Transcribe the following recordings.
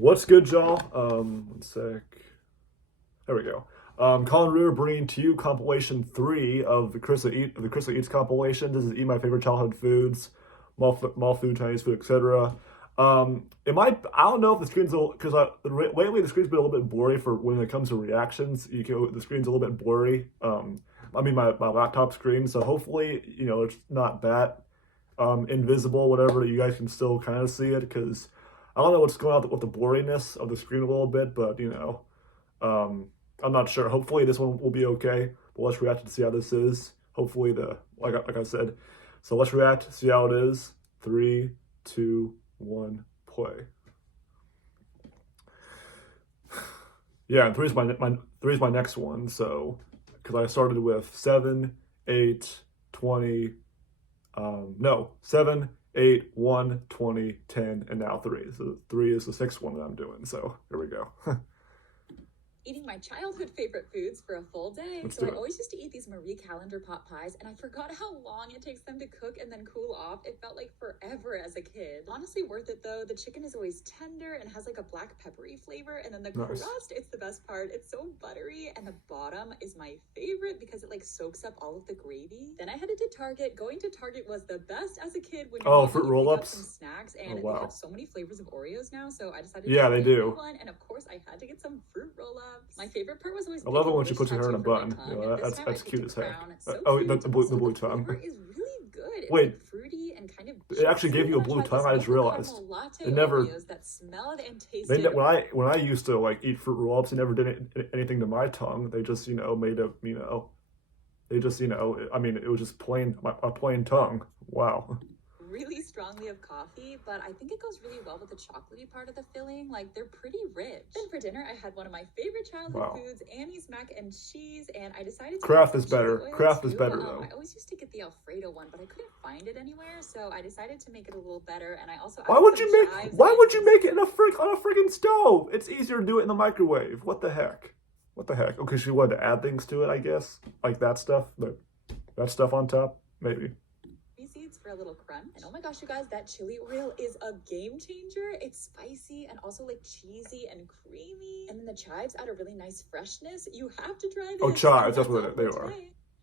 What's good, y'all? One sec. There we go. Colin Ritter bringing to you compilation 3 of the Carissa Eats compilation. This is Eat My Favorite Childhood Foods, mall food, Chinese food, etc. I don't know if the screen's because lately the screen's been a little bit blurry for when it comes to reactions. The screen's a little bit blurry. My laptop screen. So hopefully, it's not that invisible, whatever. You guys can still kind of see it because I don't know what's going on with the blurriness of the screen a little bit, but I'm not sure. Hopefully this one will be okay. But let's react to see how this is. Hopefully like I said. So let's react, see how it is. 3, 2, 1, play. Yeah, and three is my next one. So because I started with 7, 8, 20. No, 7, 8, 1, 20, 10, and now 3. So 3 is the 6th one that I'm doing. So here we go. Eating my childhood favorite foods for a full day. Let's so do I it. always used to eat these Marie Callender pot pies, and I forgot how long it takes them to cook and then cool off. It felt like forever as a kid. Honestly worth it though. The chicken is always tender and has like a black peppery flavor, and then the Nice. crust, it's the best part. It's so buttery, and the bottom is my favorite because it like soaks up all of the gravy. Then I headed to Target. Going to Target was the best as a kid when Fruit you roll-ups? pick up some snacks, and wow. they have so many flavors of Oreos now, so I decided Yeah, to they get do. one, and of course I had to get some fruit roll-ups. My favorite part was always I love it making when she this puts her hair in a tattoo for my bun. tongue. This time I That's picked cute a as heck. crown. It's so Oh, cute. the Also, blue the tongue. flavor is really good. It's Wait. like fruity and kind of It actually gave you a juicy. blue And I tongue? I tried just these maple realized. caramel latte It never- Oreos that smelled and tasted. When I used to like eat fruit roll-ups, they never did anything to my tongue. They just made a I mean, it was just a plain tongue. Wow. really strongly of coffee, but I think it goes really well with the chocolatey part of the filling. Like, they're pretty rich. Then for dinner, I had one of my favorite childhood foods, Annie's mac and cheese, and I decided to Kraft get is better. chili oil Kraft is too. better though. I always used to get the Alfredo one, but I couldn't find it anywhere, so I decided to make it a little better. And I also Why would you make it on a friggin' stove? It's easier to do it in the microwave. What the heck? Okay, she wanted to add things to it, I guess, like that stuff on top, maybe. Seeds for a little crunch. And oh my gosh, you guys, that chili oil is a game changer. It's spicy and also like cheesy and creamy. And then the chives add a really nice freshness. You have to try this. Oh, chives, that's what they are.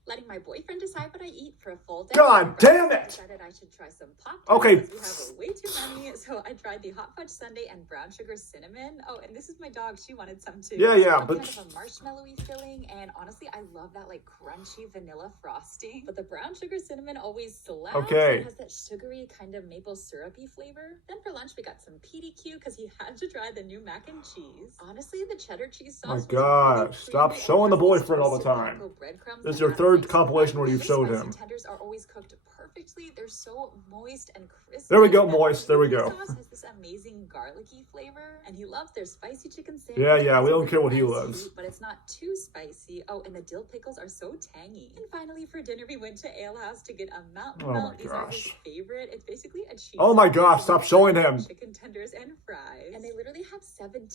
Letting my boyfriend decide what I eat for a full day. God damn it! I decided I should try some pop. Okay. We have way too many, so I tried the hot fudge sundae and brown sugar cinnamon. Oh, and this is my dog. She wanted some too. Yeah, so but kind of a marshmallowy filling, and honestly, I love that like crunchy vanilla frosting. But the brown sugar cinnamon always slaps. Okay. It has that sugary kind of maple syrupy flavor. Then for lunch, we got some PDQ because he had to try the new mac and cheese. Honestly, the cheddar cheese sauce. My was gosh, really stop creamy showing the and has these boyfriend all the toasted time. cocoa breadcrumbs This is that your add third nice compilation where crunch. you've showed Spicy him. Tenders are always cooked perfectly. They're so moist and crispy. There we go, And moist. There we the go. sauce has this amazing garlicky flavor, and he loves their spicy chicken sandwich. Yeah, we It's don't care what he really loves. sweet, but it's not too spicy. Oh, and the dill pickles are so tangy. And finally, for dinner, we went to Ale House to get a mountain Oh my melt. These are his gosh. favorite. It's basically a cheese. Oh my gosh, with stop showing him. Chicken tenders and fries. And they literally have 17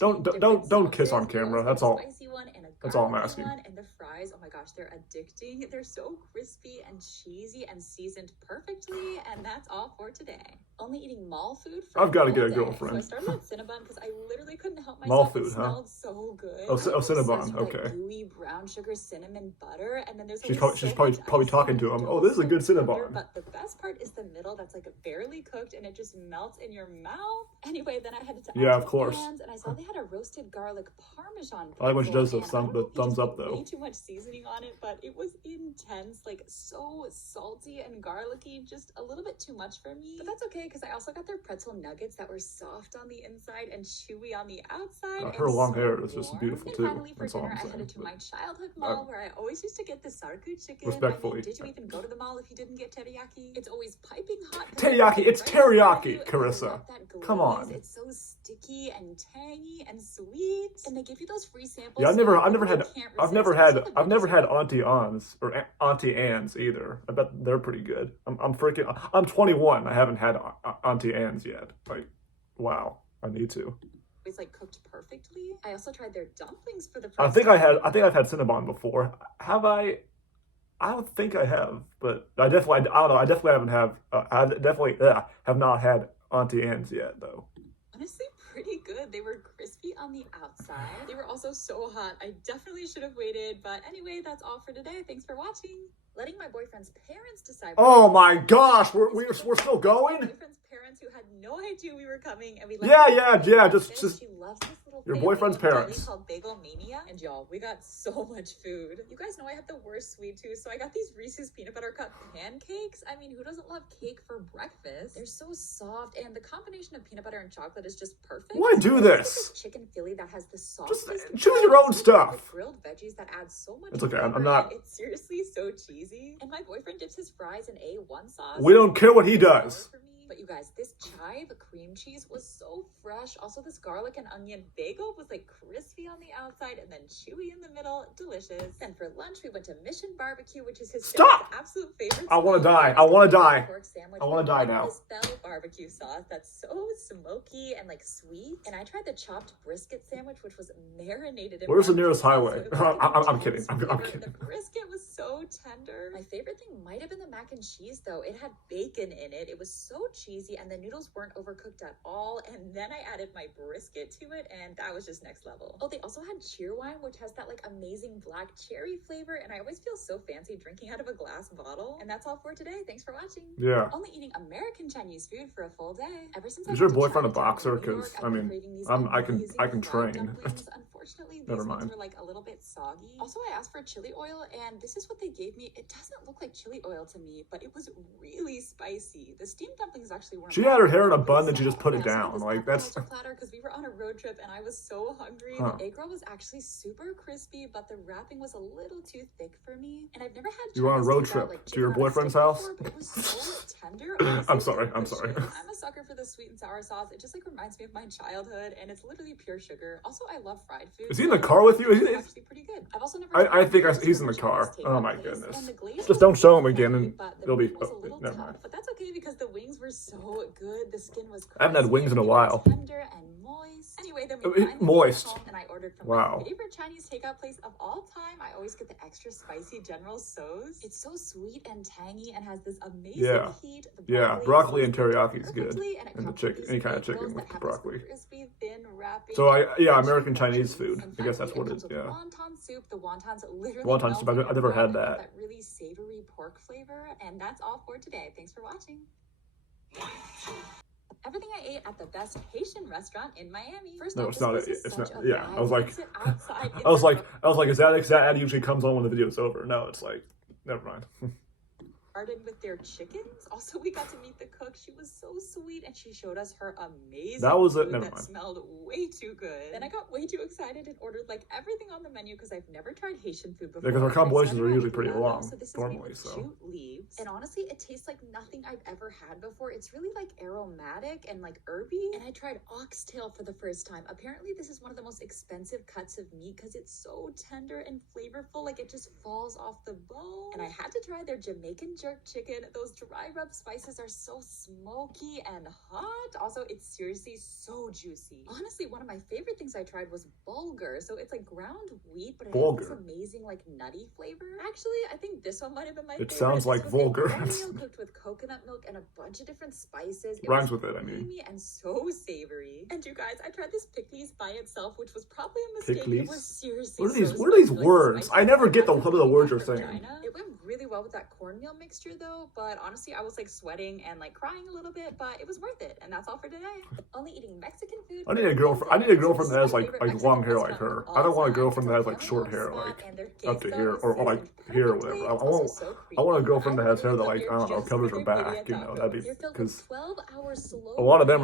Don't kiss on different camera. sauces. That's all. A spicy one and a That's all I'm garlicky asking. one, and the fries, oh my gosh, they're addicting. They're so crispy and cheesy and seasoned perfectly, and that's all for today. Only eating mall food for I've gotta all get a day. girlfriend. So I started at Cinnabon because I literally couldn't help Mall myself. food, It huh? smelled so good. Oh, I'm Cinnabon, obsessed with, okay. Like, gooey brown sugar cinnamon butter, and then there's She's always probably so much talking icing to him. and Oh, this is a so good tender, Cinnabon. But the best part is the middle that's like barely cooked, and it just melts in your mouth. Anyway, then I headed to Yeah, of course. Anne's, and I saw they had a roasted garlic parmesan. I like when she does the pickle, and I don't know if he thumbs just up, put though. Way too much seasoning on it, but it was intense, like so salty and garlicky, just a little bit too much for me. But that's okay because I also got their pretzel nuggets that were soft on the inside and chewy on the outside. Her and long so hair is just warm. beautiful And too. finally, for That's all dinner, I'm I saying. headed to my childhood mall where I always used to get the sarku chicken. Respectfully. I mean, did you even go to the mall if you didn't get teriyaki? It's always piping hot. Teriyaki, it's teriyaki, Carissa. I love that glaze. Come on. It's so sticky and tangy and sweet, and they give you those free samples. Yeah, so you really can't I've never had Auntie Anne's or Auntie Anne's either. I bet they're pretty good. I'm 21. I haven't had Auntie Anne's yet. Like, wow, I need to. It's like cooked perfectly. I also tried their dumplings for the first I think I've had Cinnabon before. Have I? I don't think I have, but I don't know. I definitely have not had Auntie Anne's yet, though. Honestly, pretty good. They were crispy on the outside. They were also so hot. I definitely should have waited. But anyway, that's all for today. Thanks for watching. Letting my boyfriend's parents decide. Oh my gosh, we're still going? My boyfriend's parents who had no idea we were coming, and we Yeah, just she loves this little your bagel boyfriend's parents called Bagel Mania. And y'all, we got so much food. You guys know I have the worst sweet tooth, so I got these Reese's peanut butter cup pancakes. I mean, who doesn't love cake for breakfast? They're so soft, and the combination of peanut butter and chocolate is just perfect. Why do this? Chicken Philly that has the sauce. Just choose your own stuff. Grilled veggies that add so much. It's okay. I'm not. It's seriously so cheesy. And my boyfriend dips his fries in A1 sauce. We don't care what he does. But you guys, this chive cream cheese was so fresh. Also, this garlic and onion bagel was like crispy on the outside and then chewy in the middle. Delicious. And for lunch, we went to Mission Barbecue, which is his absolute favorite. I want to die. I want to die. I want to die now. This Bell barbecue sauce that's so smoky and like sweet. And I tried the chopped brisket sandwich, which was marinated in. Where's the nearest highway? I'm kidding. I'm kidding. The brisket was so tender. My favorite thing might have been the mac and cheese, though. It had bacon in it. It was so cheesy, and the noodles weren't overcooked at all. And then I added my brisket to it, and that was just next level. Oh, they also had cheer wine, which has that like amazing black cherry flavor, and I always feel so fancy drinking out of a glass bottle. And that's all for today. Thanks for watching. Yeah. Only eating American Chinese food for a full day. Ever since Is your boyfriend a boxer? Because I mean, I can train. Unfortunately, Never these mind. ones were like a little bit soggy. Also, I asked for chili oil, and this is what they gave me. It doesn't look like chili oil to me, but it was really spicy. The steamed dumplings actually weren't. She had her hair in a bun and she just put it down. Like that's. Platter because we were on a road trip and I was so hungry. The egg roll was actually super crispy, but the wrapping was a little too thick for me. And I've never had. You were on a road trip to your boyfriend's house. Before, but it was so tender. I'm sorry. I'm a sucker for the sweet and sour sauce. It just like reminds me of my childhood, and it's literally pure sugar. Also, I love fried food. Is he in the car with you? It's actually pretty good. I've also never. I think he's in the car. Oh my goodness. Just don't show him again, and it'll be. Oh, never mind. But that's okay because the wings were so good. The skin was. I haven't had wings in a while. Tender and moist. Anyway, then we moist. Home and I ordered from my favorite Chinese takeout place of all time. I always get the extra spicy General Tso's. It's so sweet and tangy and has this amazing heat. Broccoli and teriyaki is good, and the chicken, any kind of chicken with broccoli. Crispy, thin wrapping. So American Chinese food. I guess that's what it is. Yeah. Wonton soup. The wontons literally. Wonton soup. I've never had that. That really savory pork flavor, and that's all for today. Thanks for watching. Everything I ate at the best Haitian restaurant in Miami. First no, off, it's not. It's not. Yeah, I was like, I was like, is that ad usually comes on when the video's over? No, it's like, never mind. Garden with their chickens. Also, we got to meet the cook. She was so sweet, and she showed us her amazing. That was it. Food Never that mind. Smelled way too good. Then I got way too excited and ordered like everything on the menu because I've never tried Haitian food before. Yeah, because our compilations are usually pretty long so this normally. Is jute leaves, and honestly, it tastes like nothing I've ever had before. It's really like aromatic and like herby. And I tried oxtail for the first time. Apparently, this is one of the most expensive cuts of meat because it's so tender and flavorful. Like it just falls off the bone. And I had to try their Jamaican jerk chicken. Those dry rub spices are so smoky and hot. Also, it's seriously so juicy. Honestly, one of my favorite things I tried was bulgur. So it's like ground wheat, but it has this amazing like nutty flavor. Actually, I think this one might have been my favorite. It sounds like vulgar. Cooked with coconut milk and a bunch of different spices. It rhymes with it, I mean. Creamy and so savory. And you guys, I tried this pickles by itself, which was probably a mistake. Pickles? It was seriously What are these words? I never get some of the words you're saying. It went really well with that cornmeal mixture though, but honestly, I was like sweating and like crying a little bit, but it was worth it. And that's all for today. Only eating Mexican food. I need a girlfriend that has like long hair like her. I don't want a girlfriend that has like short hair, like up to here or like here or whatever. I want a girlfriend that has hair that like I don't know covers her back. You know, that'd be because a lot of them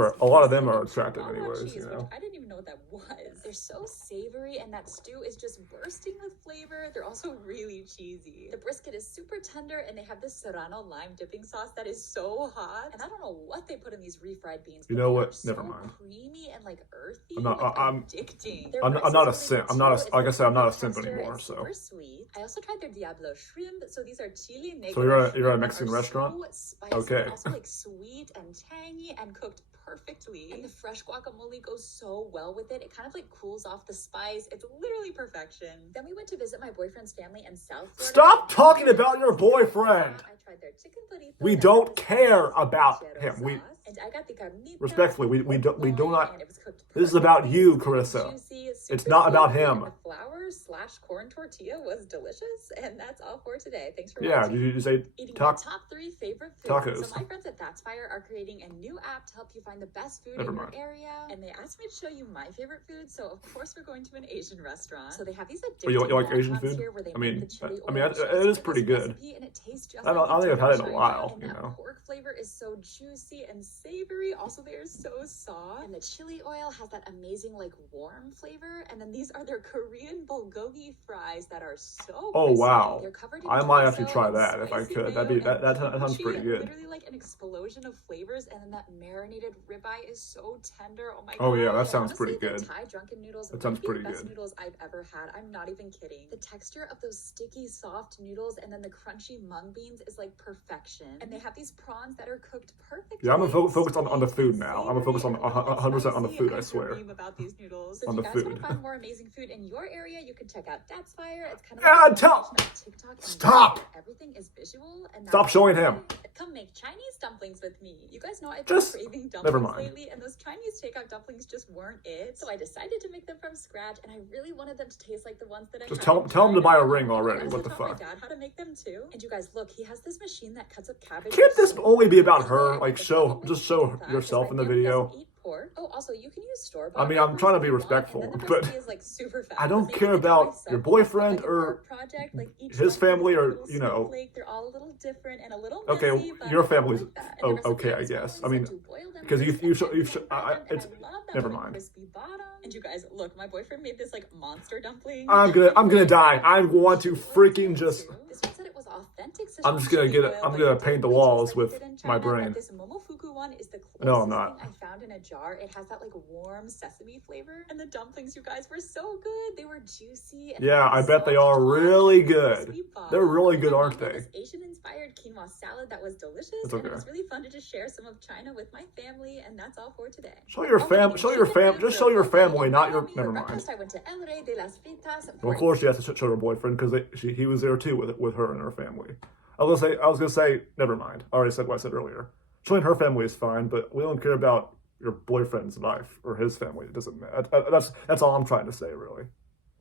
are attractive anyways. You know. I didn't even know what that was. They're so savory, and that stew is just bursting with flavor. They're also really cheesy. The brisket is super tender, and they have this serrano lime dipping sauce that is so hot. And I don't know what they put in these refried beans. You know what? Never mind. Creamy and like earthy. I'm addicting. I'm not a simp. I'm not a like I said. I'm not a simp anymore. So. Super sweet. I also tried their Diablo shrimp. So these are chili negro. So you're at a Mexican restaurant. So okay. Also like sweet and tangy and cooked perfectly. And the fresh guacamole goes so well with it. It kind of like cools off the spice. It's literally perfection. Then we went to visit my boyfriend's family in South Florida. Stop talking about your boyfriend. I tried their chicken burrito. We don't care about him. And I got the carnita. Respectfully, we do not. And it was cooked This is about you, perfectly, Carissa. juicy, It's super not about savory, him. and the flour/corn tortilla was delicious. And that's all for today. Thanks for Yeah, watching. did you say Eating my top 3 favorite foods. tacos? So my friends at That's Fire are creating a new app to help you find the best food Never in mind. your area. And they asked me to show you my favorite food. So of course we're going to an Asian restaurant. So they have these addictive You like Asian wontons food? here where they I make mean, the chili I mean, oil it just is for pretty this good. recipe, and it tastes just I don't like think I've had it in a China. while, And you that know. pork flavor is so juicy and savory. Also, they are so soft. And the chili oil has that amazing, like, warm flavor. And then these are their Korean bulgogi fries that are so Oh crispy. wow, They're covered in I might queso actually try and that if I spicy could. mayo That and sounds kimchi, pretty and good. literally like an explosion of flavors. And then that marinated ribeye is so tender. Oh my god. Oh yeah, that And sounds honestly, pretty good. The Thai drunken noodles That might sounds be pretty the best good. noodles I've ever had. I'm not even kidding. The texture of those sticky, soft noodles and then the crunchy mung beans is like perfection. And they have these prawns that are cooked perfectly. Yeah, I'm gonna focus on the food sweet now. and I'm gonna focus on savory and a little bit 100% on the spicy. food. I swear. dream about these noodles. So On if the you guys food. want to find more amazing food in your area, you can check out That's Fire. It's kind of Ah, like a combination of TikTok and Stop! YouTube. Everything is visual. And Stop that's showing why- him. Come make Chinese dumplings with me. You guys know I've Just- been craving never dumplings mind. lately, and those Chinese takeout dumplings just weren't it. So I decided to make them from scratch, and I really wanted them to taste like the ones that I Just had tell in him to China. buy a ring And I already. also What the taught my fuck? dad how to make them too. And you guys, look, he has this machine that cuts up cabbage. Can't this so only be about fast. her? And Like the show, problem with just show that is yourself my in the family video. doesn't eat pork. Oh, also you can use store-bought. I mean, I'm trying to be if you want, respectful, and then the but recipe is, like, super fast. I don't But maybe care like my about son your who has got, boyfriend like, a or art project, like, each his one has family a or, little you know. snowflake. They're all a little different and a little Okay, messy, but your I family's like that. And the recipe okay, I was guess. I always mean, to boil them because first you and show then fry them, and it's I love that never little mind. crispy bottom. And you guys, look, my boyfriend made this like monster dumpling. I'm gonna die. I want to freaking just. This one said it was authentic I'm just Sichuan gonna chili get it. oil, I'm but gonna it paint the didn't taste walls like with it did in my China, but brain. this Momofuku one is the closest No, I'm not. thing I found in a jar. It has that like warm sesame flavor, and the dumplings, you guys, were so good. They were juicy. And Yeah, I bet they soft are top really and good. crispy bottom. They're really And good, my aren't mom made they? this Asian-inspired quinoa salad that was delicious, It's and it okay. was really fun to just share some of China with my family. And that's all for today. Show your Okay, show your chicken food just for show your buffet family, in not your. Miami. Never For mind. breakfast, I went to El Rey de las Fritas. Well, of course, she has to show her boyfriend because he was there too with her and her family. I was gonna say, never mind. I already said what I said earlier. Showing her family is fine, but we don't care about your boyfriend's life or his family. It doesn't matter. That's all I'm trying to say, really.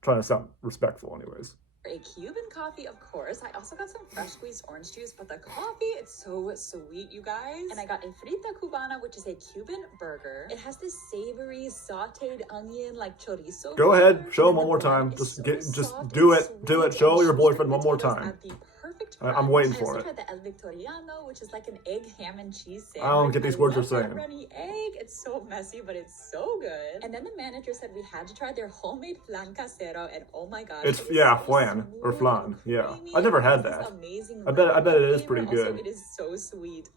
Trying to sound respectful, anyways. A Cuban coffee, of course. I also got some fresh squeezed orange juice, but the coffee, it's so sweet, you guys. And I got a frita cubana, which is a Cuban burger. It has this savory sauteed onion, like chorizo. Go ahead, flavor, show him and one the more bread time. is Just so soft do and it, do it. sweet, Show and your boyfriend sweet one more potatoes time. add the perfect I'm crunch. waiting I for also it. tried the El Victoriano, which is like an egg, ham, and cheese sandwich. I don't get these words you're love that saying. runny egg. It's so messy, but it's so good. And then the manager said we had to try their homemade flan casero, and oh my gosh, It's it was yeah, so flan or smooth flan. and Yeah, creamy, I never and it had has this that. amazing I bet it is flavor. pretty Also, good. it is so sweet.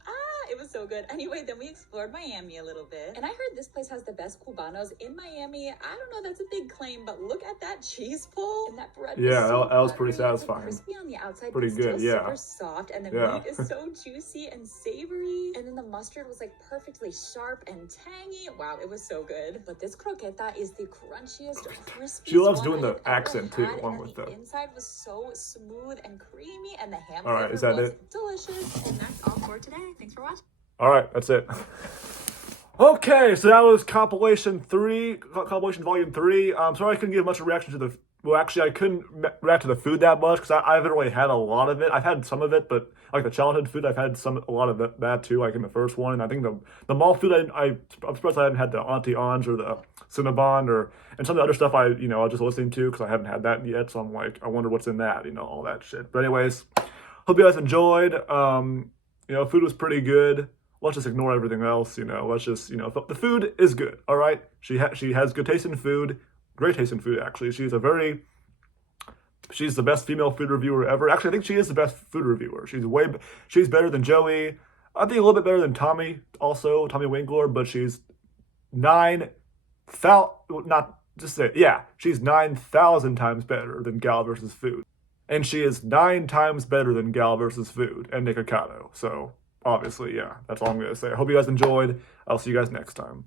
It was so good. Anyway, then we explored Miami a little bit, and I heard this place has the best cubanos in Miami. I don't know, that's a big claim, but look at that cheese pull and that bread. Yeah, so that was pretty buttery, like, satisfying. crispy on the outside, Pretty but good, still yeah. super soft, and the Yeah. meat is so juicy and savory, and then the mustard was like perfectly sharp and tangy. Wow, it was so good. But this croqueta is the crunchiest, crispiest. She loves one doing the I've ever accent, too, had, along and with the the- inside was so smooth and creamy, and the ham All right, flavor is that was it? delicious. And that's all for today. Thanks for watching. All right, that's it. Okay, so that was compilation volume 3. I'm sorry I couldn't give much of a reaction to the. Well, actually, I couldn't react to the food that much because I haven't really had a lot of it. I've had some of it, but like the childhood food, I've had a lot of that too, like in the first one. And I think the mall food, I'm surprised I haven't had the Auntie Ange or the Cinnabon and some of the other stuff I was just listening to because I haven't had that yet. So I'm like, I wonder what's in that, all that shit. But anyways, hope you guys enjoyed. Food was pretty good. Let's just ignore everything else, let's just, the food is good, all right? She has good taste in food, great taste in food, actually. She's the best female food reviewer ever. Actually, I think she is the best food reviewer. She's better than Joey. I think a little bit better than Tommy, also, Tommy Winkler, but she's 9,000 times better than Gal vs. Food. And she is 9 times better than Gal vs. Food and Nikocado, so... Obviously, yeah, that's all I'm going to say. I hope you guys enjoyed. I'll see you guys next time.